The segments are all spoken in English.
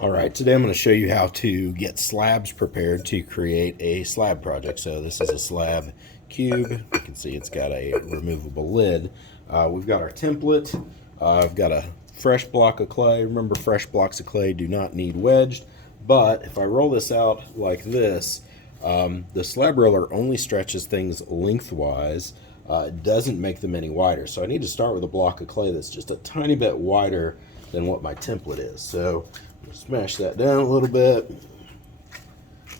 Alright, today I'm going to show you how to get slabs prepared to create a slab project. So this is a slab cube. You can see it's got a removable lid. We've got our template. I've got a fresh block of clay. Remember, fresh blocks of clay do not need wedged. But if I roll this out like this, the slab roller only stretches things lengthwise. It doesn't make them any wider. So I need to start with a block of clay that's just a tiny bit wider than what my template is. So smash that down a little bit.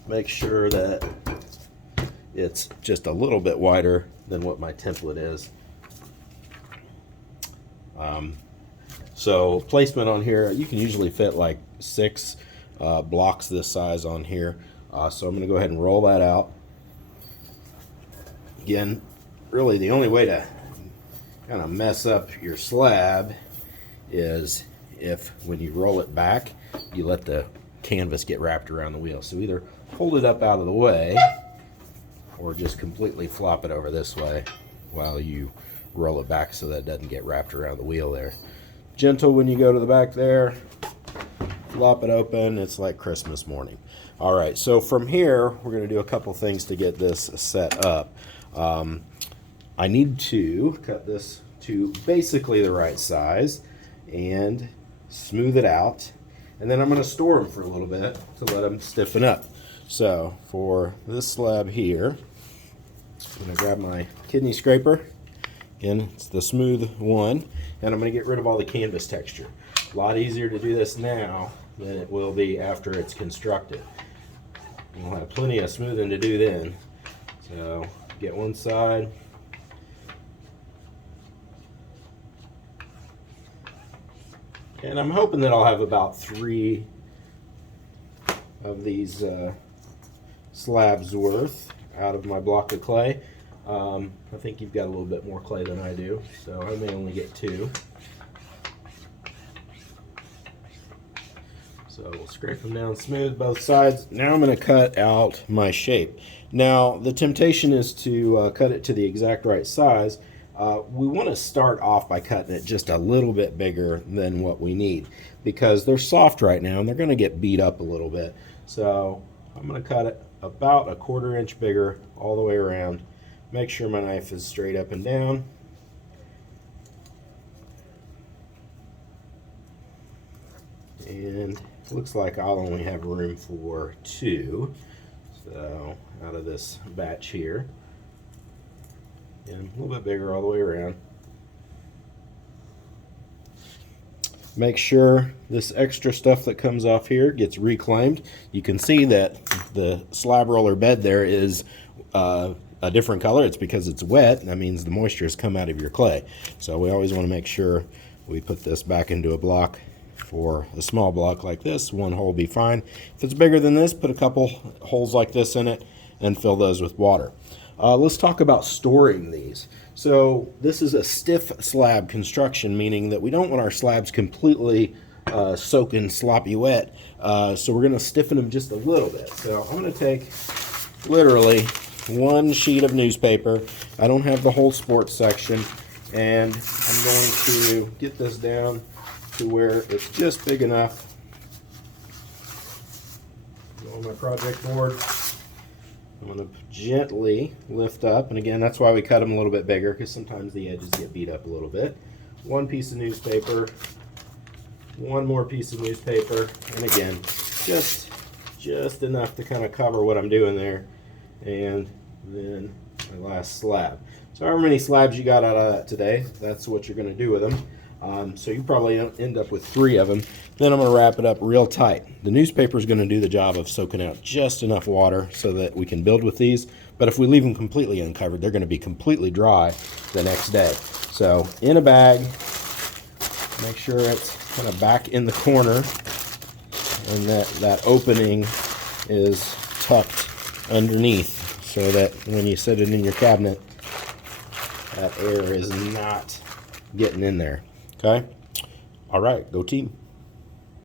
Make sure that it's just a little bit wider than what my template is. So placement on here, you can usually fit like 6 blocks this size on here. So I'm going to go ahead and roll that out. Again, really the only way to kind of mess up your slab is if when you roll it back, you let the canvas get wrapped around the wheel. So either hold it up out of the way or just completely flop it over this way while you roll it back so that it doesn't get wrapped around the wheel there. Gentle when you go to the back there, flop it open, it's like Christmas morning. All right, so from here, we're gonna do a couple things to get this set up. I need to cut this to basically the right size and smooth it out, and then I'm going to store them for a little bit to let them stiffen up. So for this slab here, I'm going to grab my kidney scraper. Again, it's the smooth one, and I'm going to get rid of all the canvas texture. A lot easier to do this now than it will be after it's constructed. You'll have plenty of smoothing to do then. So get one side. And I'm hoping that I'll have about 3 of these slabs worth out of my block of clay. I think you've got a little bit more clay than I do, so I may only get 2. So we'll scrape them down smooth both sides. Now I'm going to cut out my shape. Now the temptation is to cut it to the exact right size. We want to start off by cutting it just a little bit bigger than what we need because they're soft right now and they're going to get beat up a little bit. So I'm going to cut it about a 1/4 inch bigger all the way around. Make sure my knife is straight up and down. And it looks like I'll only have room for 2. So out of this batch here. And a little bit bigger all the way around. Make sure this extra stuff that comes off here gets reclaimed. You can see that the slab roller bed there is a different color. It's because it's wet. That means the moisture has come out of your clay. So we always want to make sure we put this back into a block. For a small block like this, 1 hole will be fine. If it's bigger than this, put a couple holes like this in it and fill those with water. Let's talk about storing these. So this is a stiff slab construction, meaning that we don't want our slabs completely soaking sloppy wet. So we're going to stiffen them just a little bit. So I'm going to take literally 1 sheet of newspaper. I don't have the whole sports section, and I'm going to get this down to where it's just big enough. Go on my project board. I'm going to gently lift up, and again, that's why we cut them a little bit bigger, because sometimes the edges get beat up a little bit. 1 piece of newspaper, 1 more piece of newspaper, and again, just enough to kind of cover what I'm doing there, and then my last slab. So however many slabs you got out of that today, that's what you're going to do with them. So you probably end up with 3 of them. Then I'm going to wrap it up real tight. The newspaper is going to do the job of soaking out just enough water so that we can build with these. But if we leave them completely uncovered, they're going to be completely dry the next day. So in a bag, make sure it's kind of back in the corner and that opening is tucked underneath so that when you set it in your cabinet, that air is not getting in there. Okay? All right, go team.